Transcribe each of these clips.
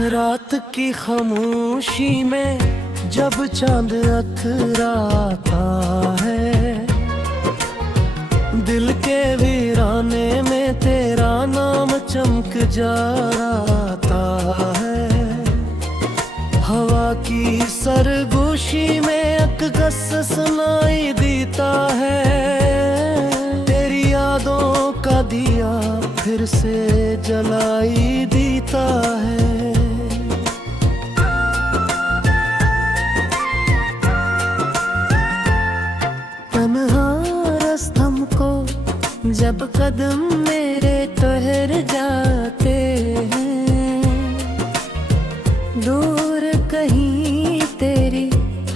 रात की खामोशी में जब चांद अथराता है, दिल के वीराने में तेरा नाम चमक जाता है। हवा की सरगोशी में अकगस सुनाई देता है, तेरी यादों का दिया फिर से जलाई देता है। जब कदम मेरे ठहर जाते हैं, दूर कहीं तेरी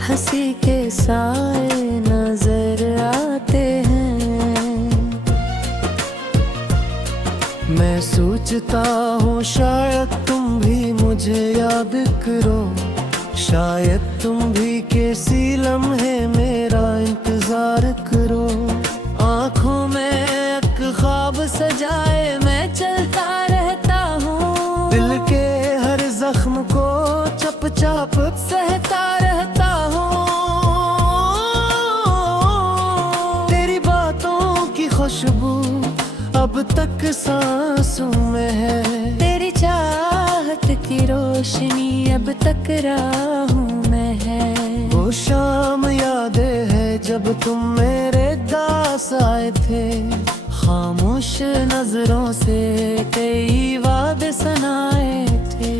हंसी के साए नजर आते हैं। मैं सोचता हूँ शायद तुम भी मुझे याद करो, शायद तुम भी किसी लम्हे मेरा इंतजार करो। आँखों में ख्वाब सजाए मैं चलता रहता हूँ, दिल के हर जख्म को चुपचाप सहता रहता हूँ। तेरी बातों की खुशबू अब तक सांसों में है, तेरी चाहत की रोशनी अब तक राहों में है। वो शाम यादें है जब तुम मेरे पास आए थे, खामोश नजरों से कई वादे सुनाए थे।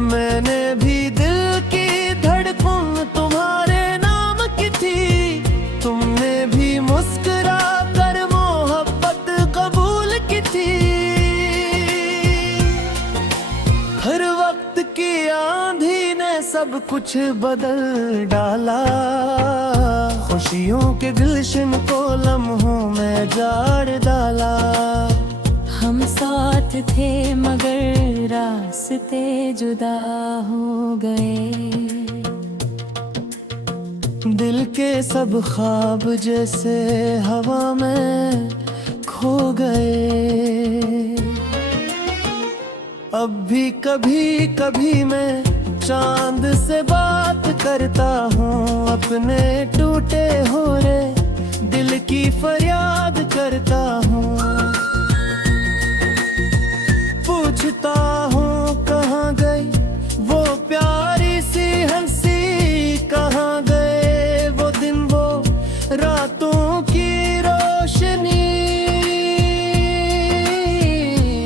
मैंने भी दिल की धड़कन तुम्हारे नाम की थी, तुमने भी मुस्कुरा कर मोहब्बत कबूल की थी। हर वक्त की आंधी ने सब कुछ बदल डाला, खुशियों के गुलशन को लम्हों में जाड़ डाला। हम साथ थे मगर रास्ते जुदा हो गए, दिल के सब ख्वाब जैसे हवा में खो गए। अब भी कभी कभी मैं चांद से बात करता हूँ, अपने टूटे हो रे दिल की फरियाद करता हूँ। पूछता हूँ कहाँ गई वो प्यारी सी हंसी, कहाँ गए वो दिन वो रातों की रोशनी।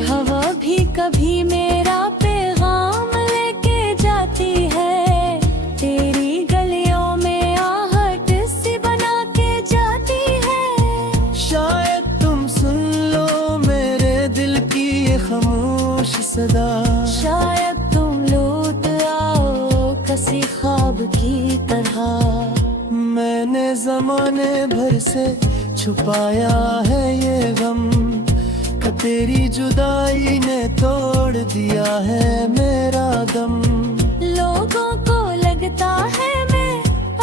हवा भी कभी मेरा पैगाम लेके जाती है, तेरी गलियों में आहट सी बना के जाती है। शायद तुम सुन लो मेरे दिल की ये खामोश सदा, शायद तुम लौट आओ किसी ख्वाब की तरह। मैंने जमाने भर से छुपाया है ये गम, तेरी जुदाई ने तोड़ दिया है मेरा दम। लोगों को लगता है मैं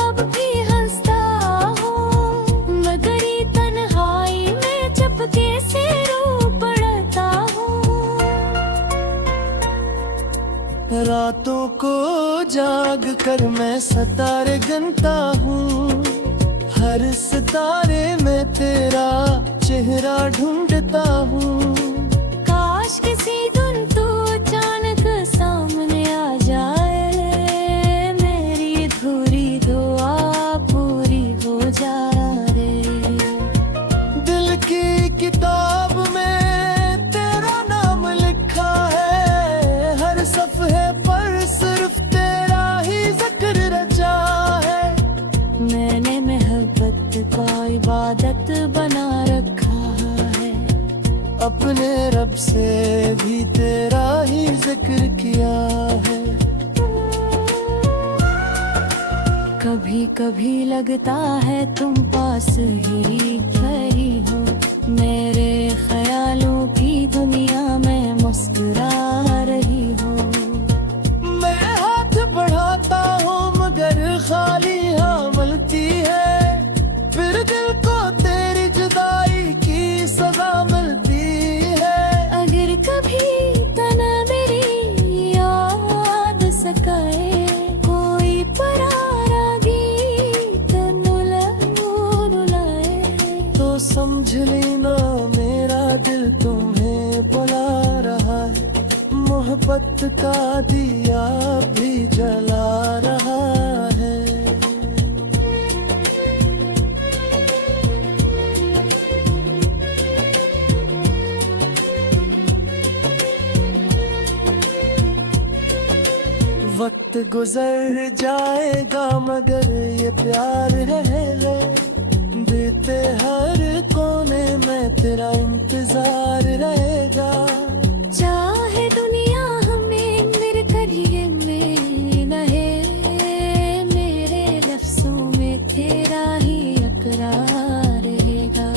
अब भी हंसता हूँ, मगर ये तन्हाई में चुपके से रो पड़ता हूँ। रातों को जाग कर मैं सितारे गिनता हूँ, हर सितारे में तेरा चेहरा ढूंढता हूँ। काश किसी दिन तू अचानक सामने आ जाए, मेरी अधूरी दुआ पूरी हो जाए। दिल की किताब में तेरा नाम लिखा है, हर सफ़े पर सिर्फ तेरा ही जिक्र रचा है। मैंने मोहब्बत का इबादत बना रखा है, अपने रब से भी तेरा ही जिक्र किया है। कभी कभी लगता है तुम पास ही खड़ी हो, मेरे ख्यालों की दुनिया में मुस्कुरा रही हो। मैं हाथ बढ़ाता हूँ मगर खाली हाँ मिलती है, फिर दिल को तेरी जुदाई की सजा मिलती है। अगर कभी तना मेरी ना मेरा दिल तुम्हें बुला रहा है, मोहब्बत का दिया भी जला रहा है। वक्त गुजर जाएगा मगर ये प्यार रहेगा, बीते हर कोने में तेरा इंतजार रहेगा। चाहे दुनिया हमें मेरे करिए में रहे, मेरे लफ्जों में तेरा ही इकरार रहेगा।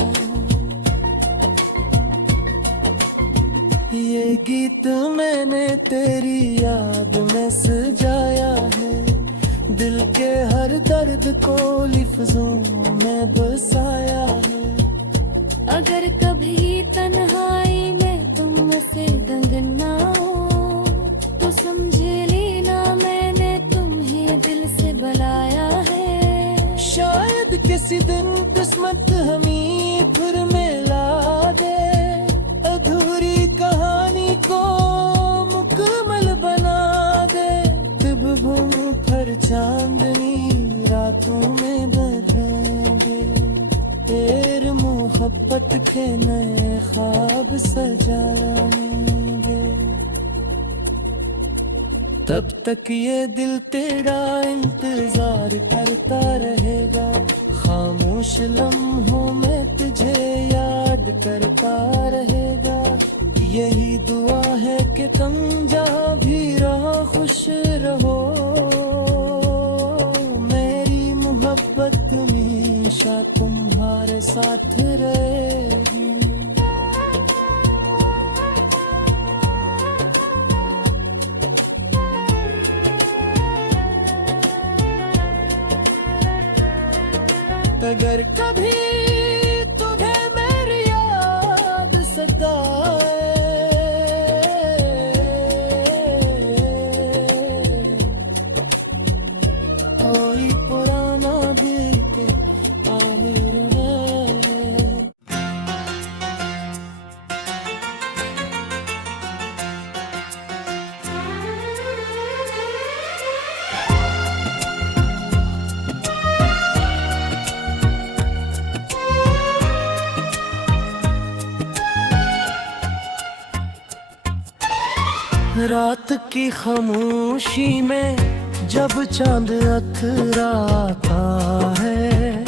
ये गीत मैंने तेरी याद में सजाया है, दिल के हर दर्द को लफ्जों में बसाया है। अगर कभी तन्हाई में तुमसे दंग ना हो, तो समझ लेना मैंने तुम्हें दिल से बुलाया है। शायद किसी दिन किस्मत हमें फिर मिला दे, अधूरी कहानी को मुकम्मल बना दे। तब हम पर चांदनी रातों में बदलेंगे, तेरे मोहब्बत के नए ख्वाब सजाएंगे। तब तक ये दिल तेरा इंतजार करता रहेगा, खामोश लम्हों में तुझे याद करता रहेगा। यही दुआ है कि तुम जहाँ भी रहो खुश रहो, मेरी मोहब्बत हमेशा तुम्हारे साथ रहेगी। अगर कभी तुझे मेरी याद सताए, कोई पुराना बीते आमिर है। रात की खामोशी में जब चांद अथराता है,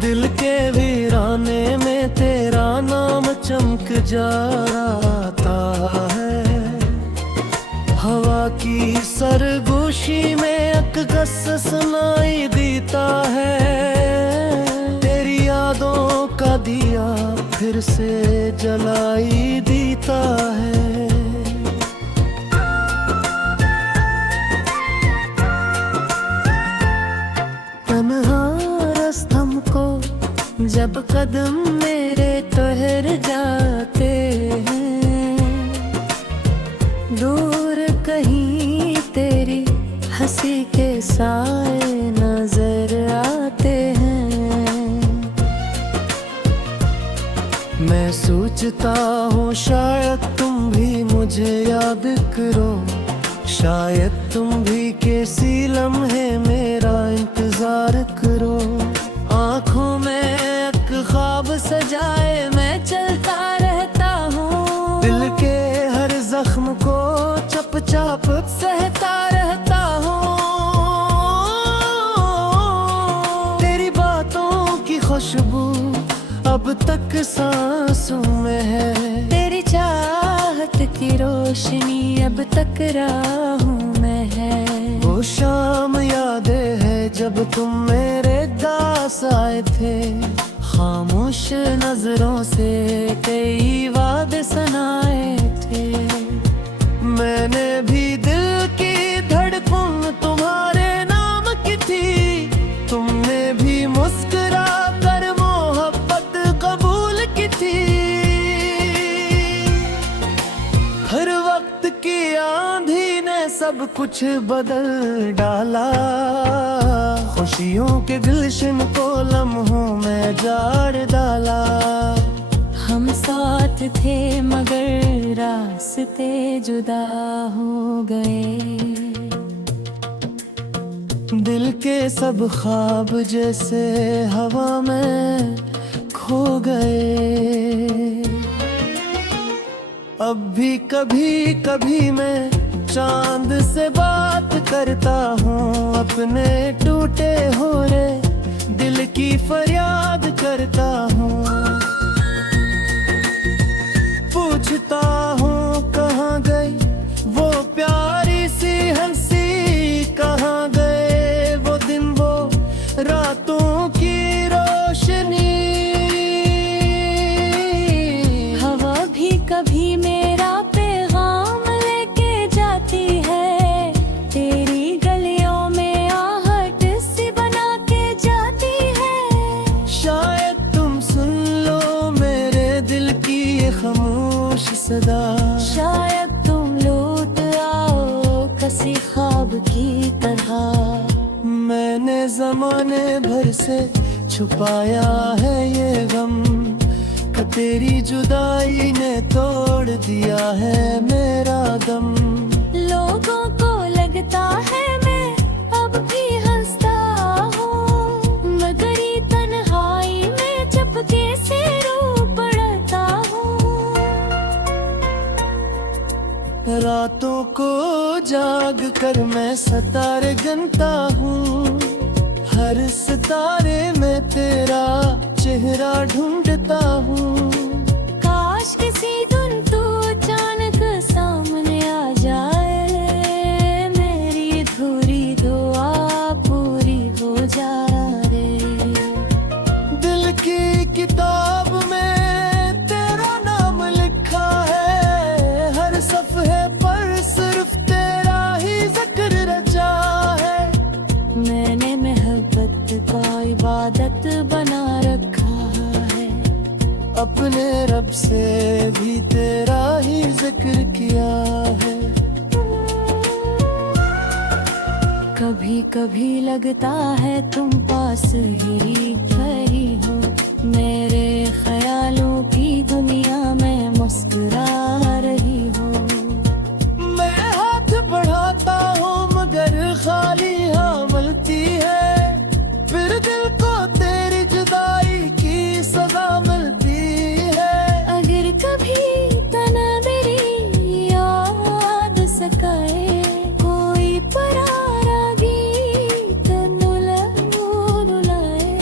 दिल के वीराने में तेरा नाम चमक जाता है। हवा की सरगोशी में अकगस सुनाई देता है, तेरी यादों का दिया फिर से जलाई देता है। जब कदम मेरे ठहर जाते हैं, दूर कहीं तेरी हंसी के साए नजर आते हैं। मैं सोचता हूँ शायद तुम भी मुझे याद करो, शायद तुम भी किसी लम्हे मेरा इंतजार करो। आँखों में ख्वाब सजाए मैं चलता रहता हूँ, दिल के हर जख्म को चुपचाप सहता रहता हूँ। तेरी बातों की खुशबू अब तक सांसों में है, तेरी चाहत की रोशनी अब तक राहों में है। वो शाम यादें है जब तुम मेरे दास आए थे, खामोश नजरों से कई वादे सुनाए थे। मैंने भी दिल की धड़कन तुम्हारे नाम की थी, तुमने भी मुस्कुरा कर मोहब्बत कबूल की थी। हर वक्त की आंधी ने सब कुछ बदल डाला, खुशियों के गुलशन को लम्हों में जाड़ डाला। हम साथ थे मगर रास्ते जुदा हो गए। दिल के सब ख्वाब जैसे हवा में खो गए। अब भी कभी कभी मैं चांद से बात करता हूँ, अपने टूटे हो रे दिल की फरियाद करता हूँ। पूछता हूँ कहाँ गई वो प्यारी सी हंसी, कहाँ गए वो दिन वो रातों की रोशनी। हवा भी कभी मेरा पैगाम लेके जाती है, तेरी गलियों में आहट सी बना के जाती है। शायद तुम सुन लो मेरे दिल की ये खामोश सदा, शायद तुम लौट आओ किसी ख्वाब की तरह। मैंने जमाने भर से छुपाया है ये गम, कि तेरी जुदाई ने तोड़ दिया है मेरा दम। लोगों को लगता है मैं अब भी हंसता हूँ, मगर ये तन्हाई में चुपके से रो पड़ता हूँ। रातों को जाग कर मैं सितारे गिनता हूँ, हर सितारे में तेरा चेहरा ढूंढता हूँ। काश किसी दिन तू अचानक सामने आ जाए, मेरी अधूरी दुआ पूरी हो जाए। दिल की किताब में तेरा नाम लिखा है, हर सफ़े पर सिर्फ तेरा ही जिक्र रचा है। मैंने मोहब्बत का इबादत बना रखा है, अपने रब से भी तेरा ही जिक्र किया है। कभी कभी लगता है तुम पास ही खड़ी हो, मेरे ख्यालों की दुनिया में मुस्कुरा रही हो। मैं हाथ बढ़ाता हूँ मगर खाली हाँ मिलती है, फिर दिल को तेरी जुदाई की सजा मिलती है। अगर कभी तना मेरी याद सकाए, कोई परारा गीत रुलाए,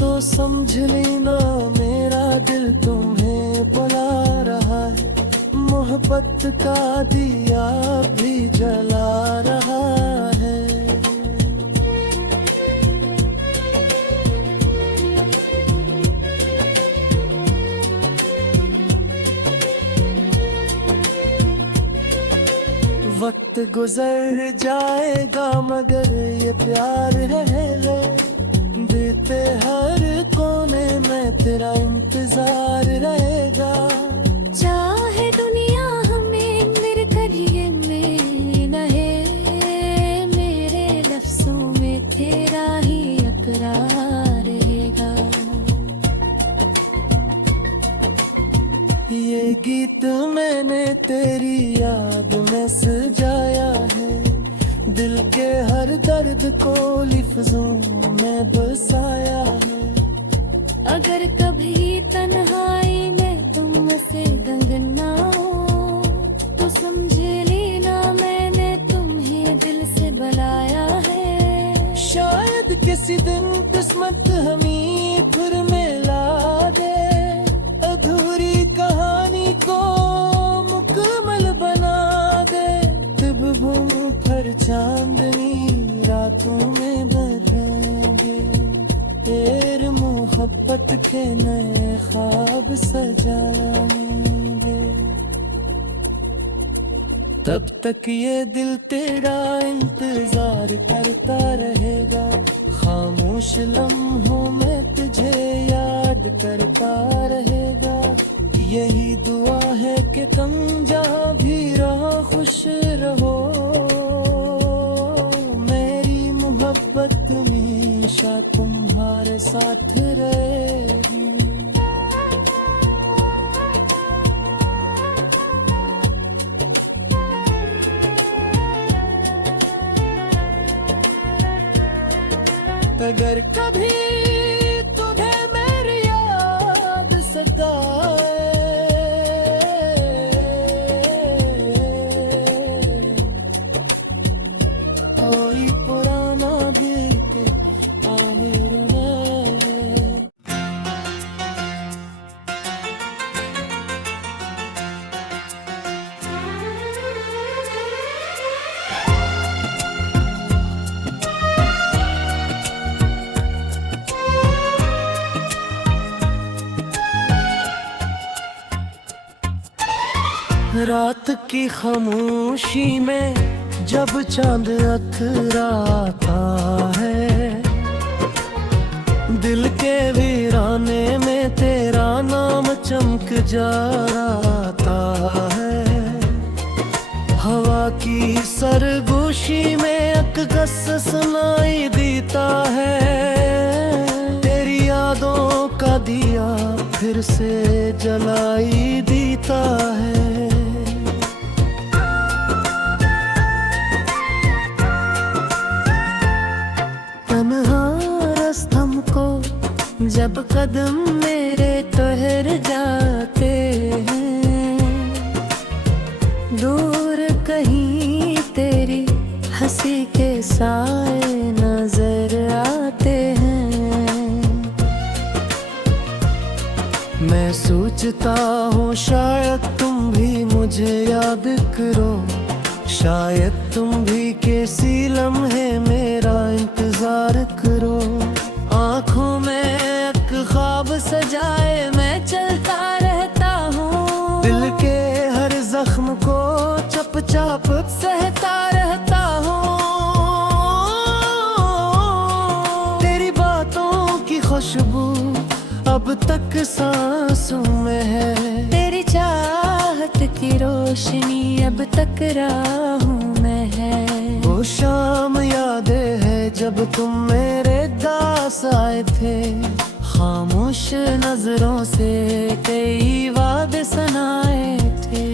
तो समझ लेना मेरा दिल तुम्हें बुला रहा है, मोहब्बत का दिया भी जला रहा है। वक्त गुजर जाएगा मगर ये प्यार रहेगा, बीते हर कोने में तेरा इंतजार रहेगा। चाहे दुनिया हमें मेरे करिए में रहे, मेरे लफ्जों में तेरा ही इकरार रहेगा। ये गीत मैंने तेरी याद में सजाया है, दिल के हर दर्द को लफ्जों में बसाया है। अगर कभी तन्हाई में तुमसे दंग ना हो, तो समझ लेना मैंने तुम्हें दिल से बुलाया है। शायद किसी दिन किस्मत हमें फिर मिला दे, अधूरी कहानी को मुकम्मल बना दे। तब हम फिर चांदनी रातों में भरेंगे, तेरे मोहब्बत के नए ख्वाब सजाएंगे। तब तक ये दिल तेरा इंतजार करता रहेगा, खामोश लम्हों में तुझे याद करता रहेगा। यही दुआ है कि तुम जहाँ भी रहो खुश रहो, मेरी मोहब्बत में हमेशा तुम्हारे साथ रहे। अगर कभी तुझे मेरी याद सताए, कोई पुराना दिल के आमिर में। रात की खामोशी में जब चांद अथराता है, दिल के वीराने में तेरा नाम चमक जाता है। हवा की सरगोशी में अकगस सुनाई देता है, तेरी यादों का दिया फिर से जलाई देता है। जब कदम मेरे ठहर जाते हैं, दूर कहीं तेरी हंसी के साए नजर आते हैं। मैं सोचता हूँ शायद तुम भी मुझे याद करो, शायद तुम भी किसी लम्हे मेरा इंतजार करो। आँखों में ख्वाब सजाए मैं चलता रहता हूँ, दिल के हर जख्म को चुपचाप सहता रहता हूँ। तेरी बातों की खुशबू अब तक सांसों में है, तेरी चाहत की रोशनी अब तक राहों में है। वो शाम यादें है जब तुम मेरे दास आए थे, खामोश नजरों से कई वादे सुनाए थे।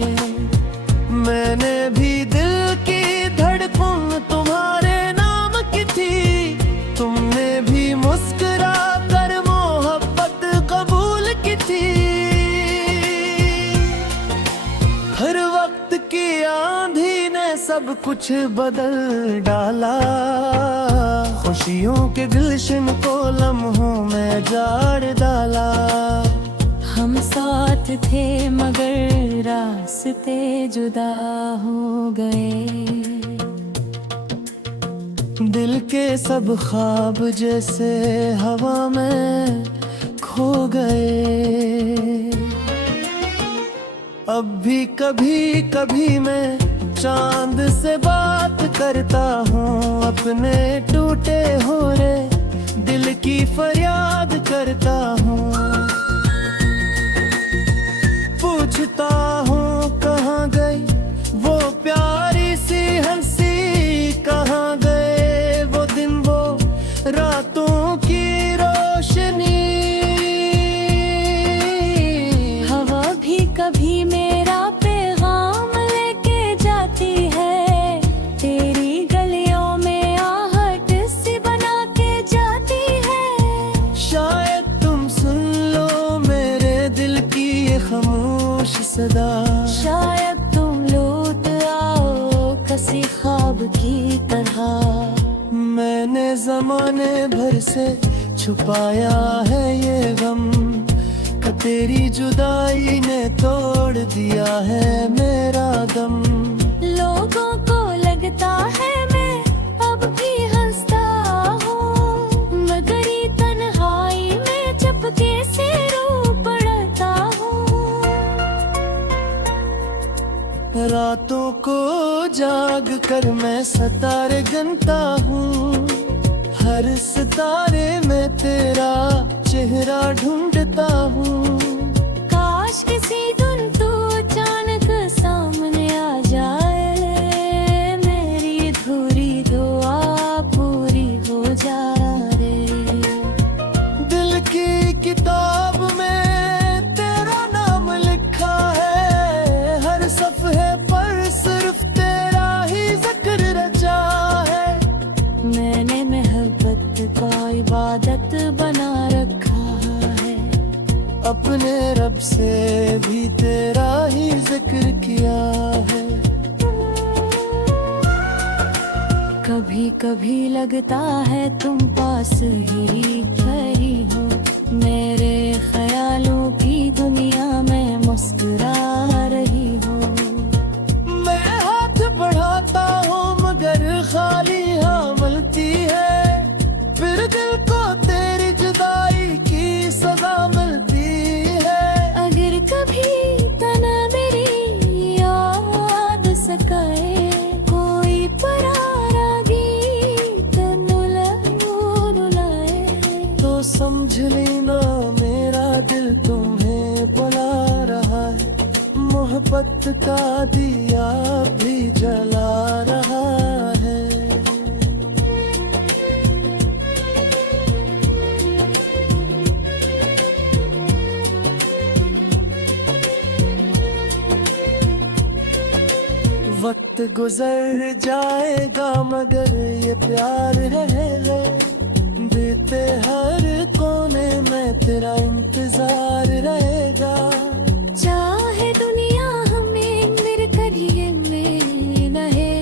मैंने भी दिल की धड़कन तुम्हारे नाम की थी, तुमने भी मुस्कुरा कर मोहब्बत कबूल की थी। हर वक्त की आंधी ने सब कुछ बदल डाला, खुशियों के गुलशन को लम्हों में जाड़ डाला। हम साथ थे मगर रास्ते जुदा हो गए, दिल के सब ख्वाब जैसे हवा में खो गए। अब भी कभी कभी मैं चांद से बात करता हूँ, अपने टूटे हो रे दिल की फरियाद करता हूँ। पूछता हूँ कहाँ गई वो प्यारी सी हंसी, कहाँ गए वो दिन वो रातों की रोशनी। हवा भी कभी मेरा पैगाम लेके जाती है, तेरी गलियों में आहट सी बना के जाती है। शायद तुम सुन लो मेरे दिल की ये खामोश सदा, शायद तुम लौट आओ किसी ख्वाब की तरह। मैंने जमाने भर से छुपाया है ये गम, तेरी जुदाई ने तोड़ दिया है मेरा दम। लोगों को लगता है मैं अब भी हंसता हूँ, मगर ये तन्हाई में चुपके से रो पड़ता हूँ। रातों को जाग कर मैं सितारे गिनता हूँ, हर सितारे में तेरा चेहरा ढूंढता हूँ। काश किसी दिन तू अचानक सामने आ जाए, मेरी अधूरी दुआ पूरी हो जाए। से भी तेरा ही जिक्र किया है। कभी कभी लगता है तुम पास ही खड़ी हो, मेरे ख्यालों की दुनिया में मुस्कुरा रही हो। मैं हाथ बढ़ाता हूँ मगर खाली हाँ मिलती है, फिर दिल को तेरी जुदाई की सजा मिलती है। अगर कभी तना मेरी याद सकाए, कोई परारा गीत रुलाए, तो समझ लेना मेरा दिल तुम्हें बुला रहा है, मोहब्बत का दिया भी जला रहा है। वक्त गुजर जाएगा मगर ये प्यार रहेगा, बीते हर कोने में तेरा इंतजार रहेगा। चाहे दुनिया हमें मेरे करिए में रहे,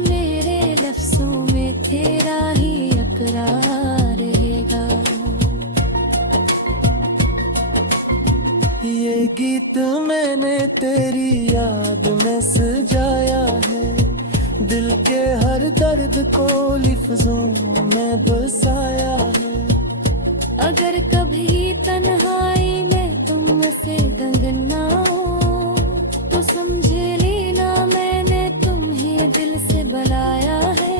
मेरे लफ्जों में तेरा ही इकरार रहेगा। ये गीत मैंने तेरी याद में सजाया है, दिल के हर दर्द को लफ्जों में बसाया है। अगर कभी तन्हाई में तुमसे गंगना हो, तो समझ लेना मैंने तुम्हें दिल से बुलाया है।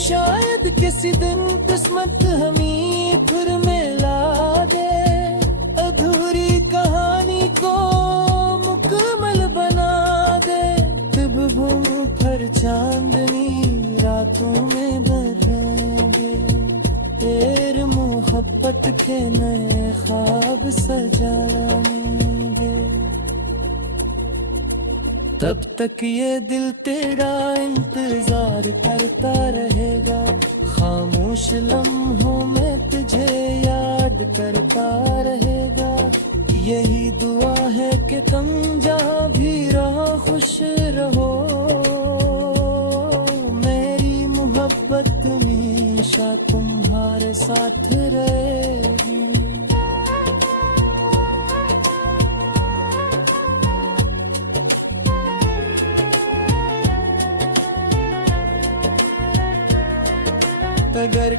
शायद किसी दिन किस्मत हमें फिर मिला दे, अधूरी कहानी को मुकम्मल बना दे। तब हम फिर चांदनी रातों में भरेंगे, तेरे मोहब्बत के नए ख्वाब सजाएंगे। तब तक ये दिल तेरा इंतजार करता रहेगा, खामोश लम्हों में तुझे याद करता रहेगा। यही दुआ है कि तुम जहाँ भी रहो खुश रहो, मेरी मोहब्बत हमेशा तुम्हारे साथ रहेगी। अगर